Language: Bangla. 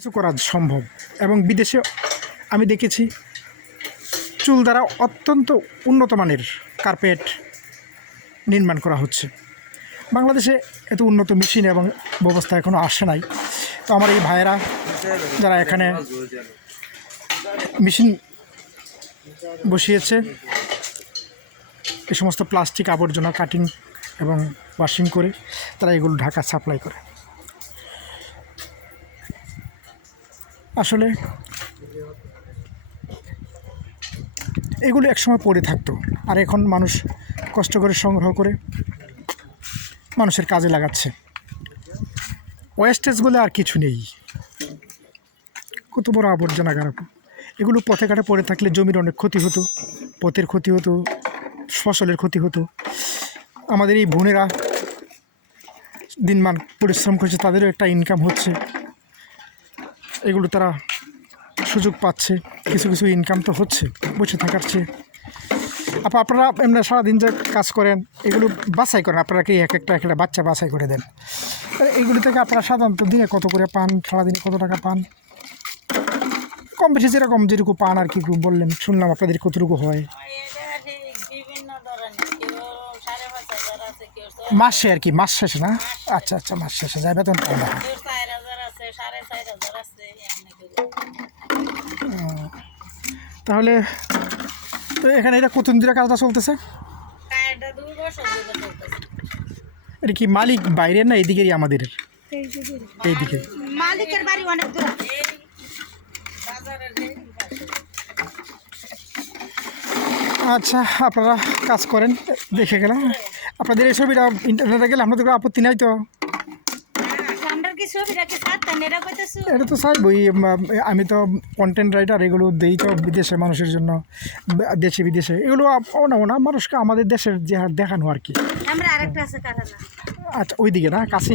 কিছু করা সম্ভব। এবং বিদেশে আমি দেখেছি চুল দ্বারা অত্যন্ত উন্নত মানের কার্পেট নির্মাণ করা হচ্ছে। বাংলাদেশে এত উন্নত মেশিন এবং ব্যবস্থা এখনও আসে নাই। তো আমার এই ভাইয়েরা যারা এখানে মেশিন বসিয়েছে, এই সমস্ত প্লাস্টিক আবর্জনা কাটিং এবং ওয়াশিং করে তারা এগুলো ঢাকা সাপ্লাই করে। আসলে এগুলো একসময় পড়ে থাকতো, আর এখন মানুষ কষ্ট করে সংগ্রহ করে মানুষের কাজে লাগাচ্ছে। ওয়েস্টেজ বলে আর কিছু নেই। কত বড় আবর্জনা খারাপ। এগুলো পথে ঘাটে পড়ে থাকলে জমির অনেক ক্ষতি হতো, পথের ক্ষতি হতো, ফসলের ক্ষতি হতো। আমাদের এই বোনেরা দিনমান পরিশ্রম করছে, তাদেরও একটা ইনকাম হচ্ছে, এগুলো তারা সুযোগ পাচ্ছে, কিছু কিছু ইনকাম তো হচ্ছে বসে থাকার চেয়ে। আপনারা এমনি সারাদিন যে কাজ করেন এগুলো বাছাই করেন, আপনারা কি এক একটা বাচ্চা বাছাই করে দেন? এগুলো থেকে আপনারা সাধারণত দিনে কত করে পান, সারাদিনে কত টাকা পান? কম বেশি যেরকম পান আর কি বললেন, শুনলাম আপনাদের কতটুকু হয় মাসে আর কি, মাস শেষে না? আচ্ছা আচ্ছা, মাস শেষে যায় বেতন পান না। তাহলে তো এখানে এটা কতদিন ধরে কাজটা চলতেছে? এটা কি মালিক বাইরের না এদিকেরই আমাদের? এইদিকে মালিকের বাড়ি অনেক দূর। আচ্ছা, আপনারা কাজ করেন দেখে গেলাম। আপনাদের এই ছবিটা ইন্টারনেটে গেলে আপনাদের কোনো আপত্তি নাই তো? এটা তো চাইবই, আমি তো কন্টেন্ট রাইটার, এগুলো দিই তো বিদেশে মানুষের জন্য, দেশে বিদেশে এগুলো না মানুষকে আমাদের দেশের যে দেখানো আর কি। আমরা আরেকটা আছে কারণ। আচ্ছা, ওই দিকে না কাছে